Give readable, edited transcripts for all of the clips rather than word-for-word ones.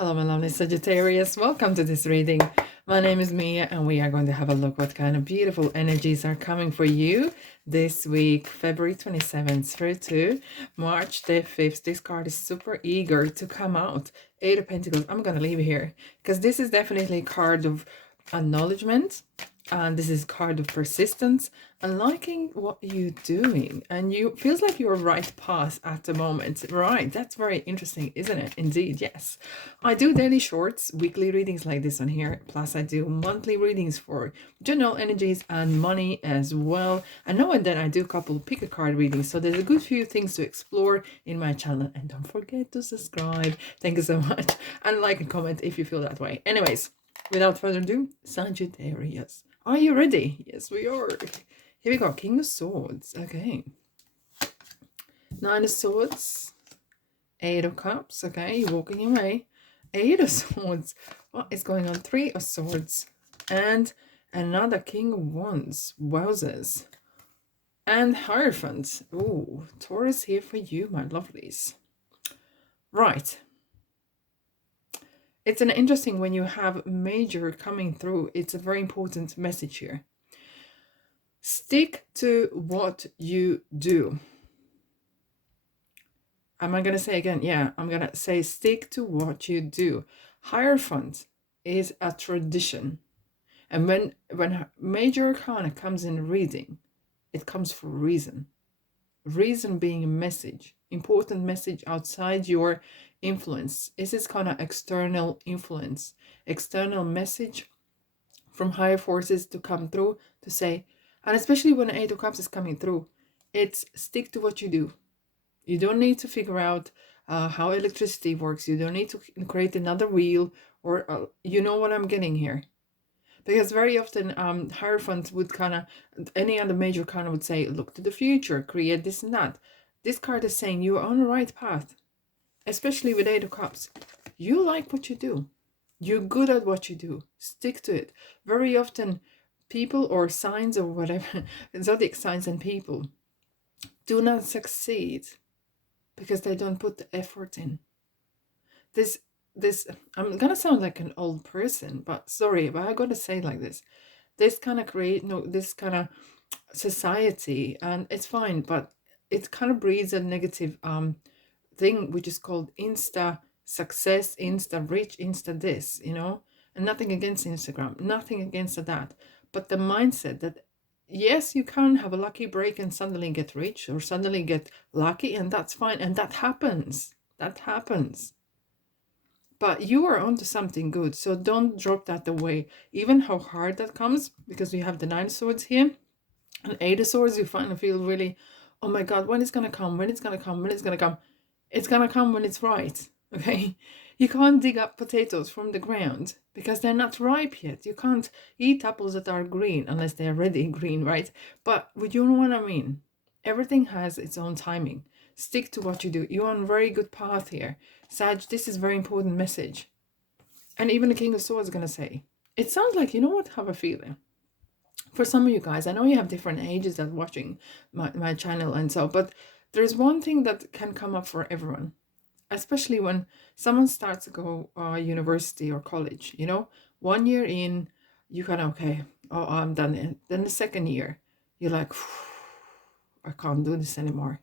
Hello, my lovely Sagittarius. Welcome to this reading. My name is Mia, and we are going to have a look what kind of beautiful energies are coming for you this week, February 27th through to March the 5th. This card is super eager to come out. Eight of Pentacles. I'm going to leave it here because this is definitely a card of acknowledgement. And this is a card of persistence and liking what you're doing. And you feels like you're right path at the moment. Right, that's very interesting, isn't it? Indeed, yes. I do daily shorts, weekly readings like this on here. Plus, I do monthly readings for general energies and money as well. And now and then I do a couple pick a card readings. So there's a good few things to explore in my channel. And don't forget to subscribe. Thank you so much. And like and comment if you feel that way. Anyways, without further ado, Sagittarius. Are you ready? Yes, we are. Here we go. King of Swords. Okay. Nine of Swords. Eight of Cups. Okay, you're walking away. Eight of Swords. What is going on? Three of Swords. And another King of Wands. Wowzers. And Hierophant. Ooh, Taurus here for you, my lovelies. Right. It's an interesting when you have major coming through. It's a very important message here. Stick to what you do. Am I going to say again? Yeah, I'm going to say stick to what you do. Hierophant is a tradition. And when major arcana comes in reading, it comes for a reason. Reason being a message. Important message outside your influence. Is this kind of external influence, external message from higher forces to come through to say, and especially when Eight of Cups is coming through, it's stick to what you do. You don't need to figure out how electricity works. You don't need to create another wheel, or you know what I'm getting here. Because very often Hierophant would kind of, any other major kind of would say, look to the future, create this and that. This card is saying you're on the right path. Especially with Eight of Cups. You like what you do. You're good at what you do. Stick to it. Very often people or signs or whatever, zodiac signs and people do not succeed because they don't put the effort in. This I'm gonna sound like an old person, but sorry, but I gotta say it like this. This kind of this kind of society, and it's fine, but it kind of breeds a negative thing which is called insta success, insta rich, insta this, you know. And nothing against Instagram, nothing against that, but the mindset that yes, you can have a lucky break and suddenly get rich or suddenly get lucky, and that's fine, and that happens, but you are onto something good, so don't drop that away, even how hard that comes, because we have the Nine of Swords here and Eight of Swords. You finally feel really, oh my god, when it's gonna come, when it's gonna come, when it's gonna come. It's gonna come when it's right, okay? You can't dig up potatoes from the ground because they're not ripe yet. You can't eat apples that are green unless they're already green, right? But you know what I mean? Everything has its own timing. Stick to what you do. You're on a very good path here. Sag, this is a very important message. And even the King of Swords is gonna say, it sounds like, you know what, have a feeling. For some of you guys, I know you have different ages that watching my channel and so, but there's one thing that can come up for everyone, especially when someone starts to go university or college, you know, 1 year in, you kind of, okay, oh, I'm done. Then the second year, you're like, I can't do this anymore.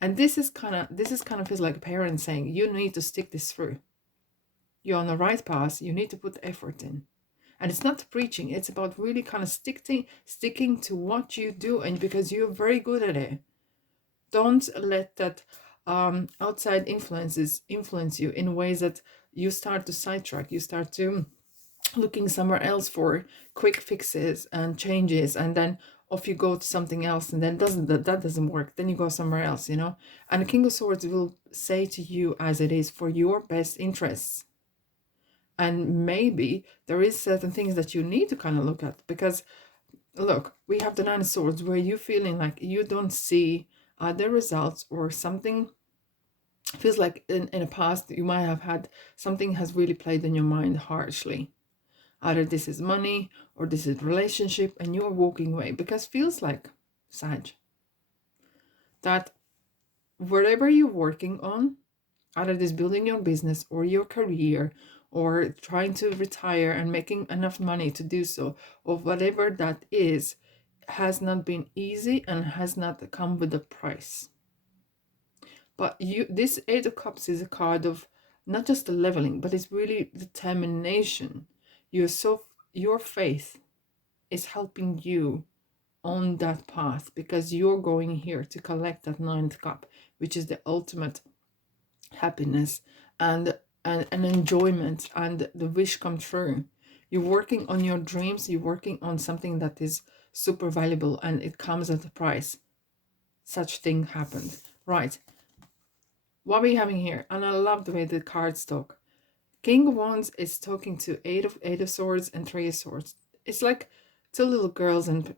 And this is kind of feels like parents saying, you need to stick this through. You're on the right path. You need to put effort in. And it's not preaching. It's about really kind of sticking to what you do, and because you're very good at it. Don't let that outside influences influence you in ways that you start to sidetrack. You start to looking somewhere else for quick fixes and changes, and then off you go to something else, and then that doesn't work. Then you go somewhere else, you know. And the King of Swords will say to you as it is for your best interests. And maybe there is certain things that you need to kind of look at, because look, we have the Nine of Swords where you're feeling like you don't see other results, or something feels like in the past you might have had something has really played in your mind harshly. Either this is money or this is relationship, and you're walking away because feels like, Sag, that whatever you're working on, Either this building your business or your career, or trying to retire and making enough money to do so, or whatever that is, has not been easy and has not come with a price. But this Eight of Cups is a card of not just the leveling, but it's really determination. Your faith is helping you on that path, because you're going here to collect that ninth cup, which is the ultimate happiness and an enjoyment and the wish come true. You're working on your dreams, you're working on something that is super valuable, and it comes at a price. Such thing happened. Right. What are we having here? And I love the way the cards talk. King of Wands is talking to Eight of Swords and Three of Swords. It's like two little girls, and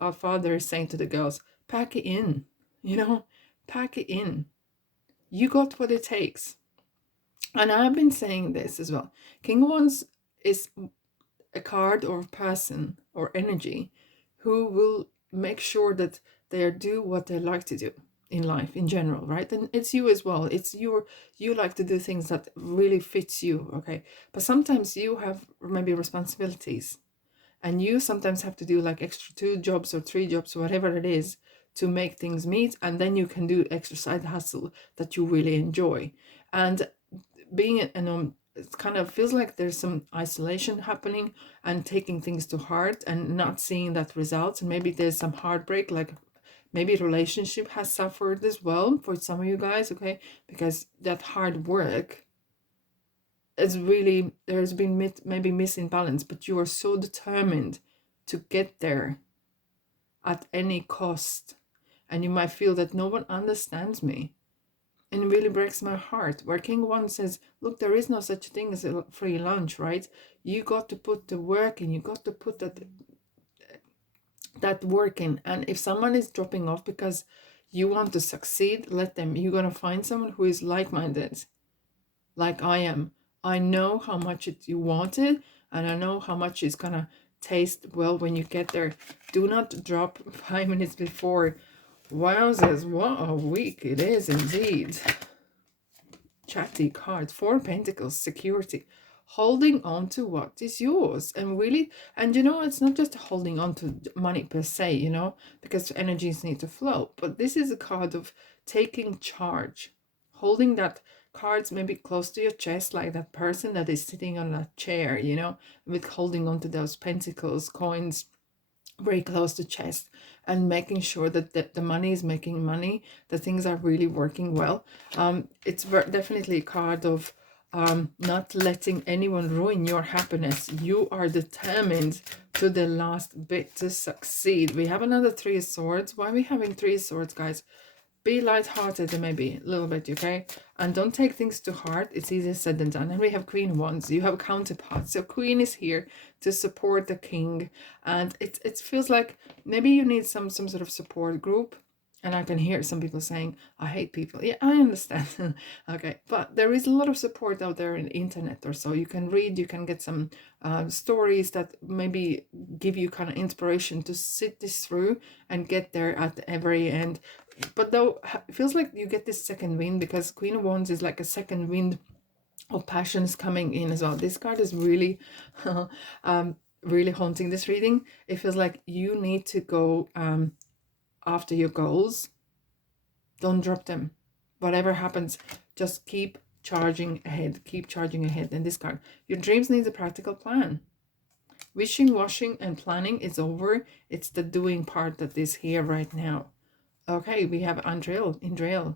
a father is saying to the girls, pack it in, pack it in. You got what it takes. And I've been saying this as well. King of Wands is a card or person or energy who will make sure that they do what they like to do in life in general, right? And it's you as well. It's you like to do things that really fits you, okay? But sometimes you have maybe responsibilities, and you sometimes have to do like extra 2 jobs or 3 jobs, whatever it is, to make things meet, and then you can do extra side hustle that you really enjoy. And being it kind of feels like there's some isolation happening and taking things to heart and not seeing that results, and maybe there's some heartbreak, like maybe relationship has suffered as well for some of you guys, okay? Because that hard work is really, there's been maybe missing balance, but you are so determined to get there at any cost, and you might feel that no one understands me, and it really breaks my heart. Where King One says, look, there is no such thing as a free lunch, right? You got to put the work in, you got to put that work in. And if someone is dropping off because you want to succeed, let them. You're going to find someone who is like-minded, like I am. I know how much you want it, and I know how much it's going to taste well when you get there. Do not drop 5 minutes before. Wowzers, what a week it is indeed. Chatty card, 4 of Pentacles, security, holding on to what is yours. And really, and it's not just holding on to money per se, because energies need to flow, but this is a card of taking charge, holding that cards maybe close to your chest, like that person that is sitting on a chair, with holding on to those pentacles, coins, very close to chest, and making sure that the money is making money, that things are really working well. It's definitely a card of not letting anyone ruin your happiness. You are determined to the last bit to succeed. We have another 3 of Swords. Why are we having 3 of Swords, guys? Be light-hearted maybe a little bit, okay? And don't take things to heart. It's easier said than done. And we have Queen of Wands. You have a counterpart. So Queen is here to support the King. And it feels like maybe you need some sort of support group. And I can hear some people saying, I hate people. Yeah, I understand. Okay, but there is a lot of support out there in the internet or so. You can read, you can get some stories that maybe give you kind of inspiration to sit this through and get there at the very end. But though, it feels like you get this second wind, because Queen of Wands is like a second wind of passions coming in as well. This card is really, really haunting this reading. It feels like you need to go after your goals. Don't drop them. Whatever happens, just keep charging ahead. Keep charging ahead. And this card, your dreams need a practical plan. Wishing, washing, and planning is over. It's the doing part that is here right now. Okay, we have Andriel.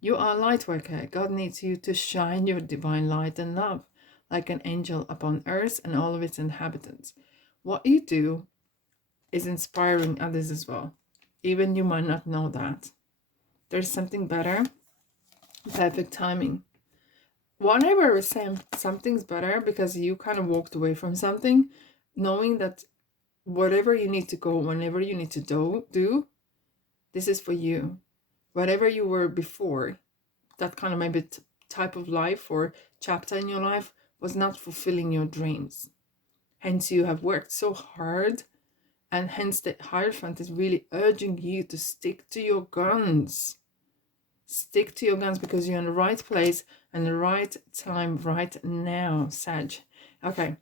You are a light worker. God needs you to shine your divine light and love like an angel upon earth and all of its inhabitants. What you do is inspiring others as well. Even you might not know that. There's something better. Perfect timing. Whenever we say something's better, because you kind of walked away from something, knowing that whatever you need to go, whenever you need to do, this is for you. Whatever you were before, that kind of maybe type of life or chapter in your life was not fulfilling your dreams. Hence, you have worked so hard, and hence the Hierophant is really urging you to stick to your guns. Stick to your guns because you're in the right place and the right time right now, Sag. Okay,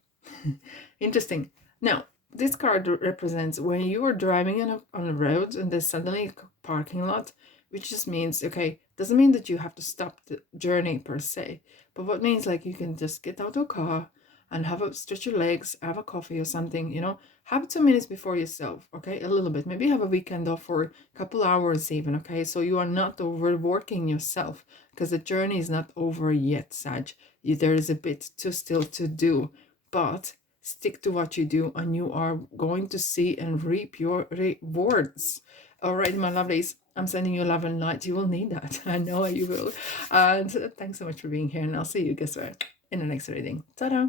interesting. Now, this card represents when you are driving on a road and there's suddenly a parking lot, which just means, okay, doesn't mean that you have to stop the journey per se, but what means like you can just get out of a car and stretch your legs, have a coffee or something, you know, have 2 minutes before yourself, okay, a little bit, maybe have a weekend off for a couple hours even, okay, so you are not overworking yourself because the journey is not over yet, Sag. There is a bit still to do, but stick to what you do and you are going to see and reap your rewards. All right, my lovelies, I'm sending you love and light. You will need that. I know you will. And thanks so much for being here, and I'll see you, guess what, in the next reading. Ta-da!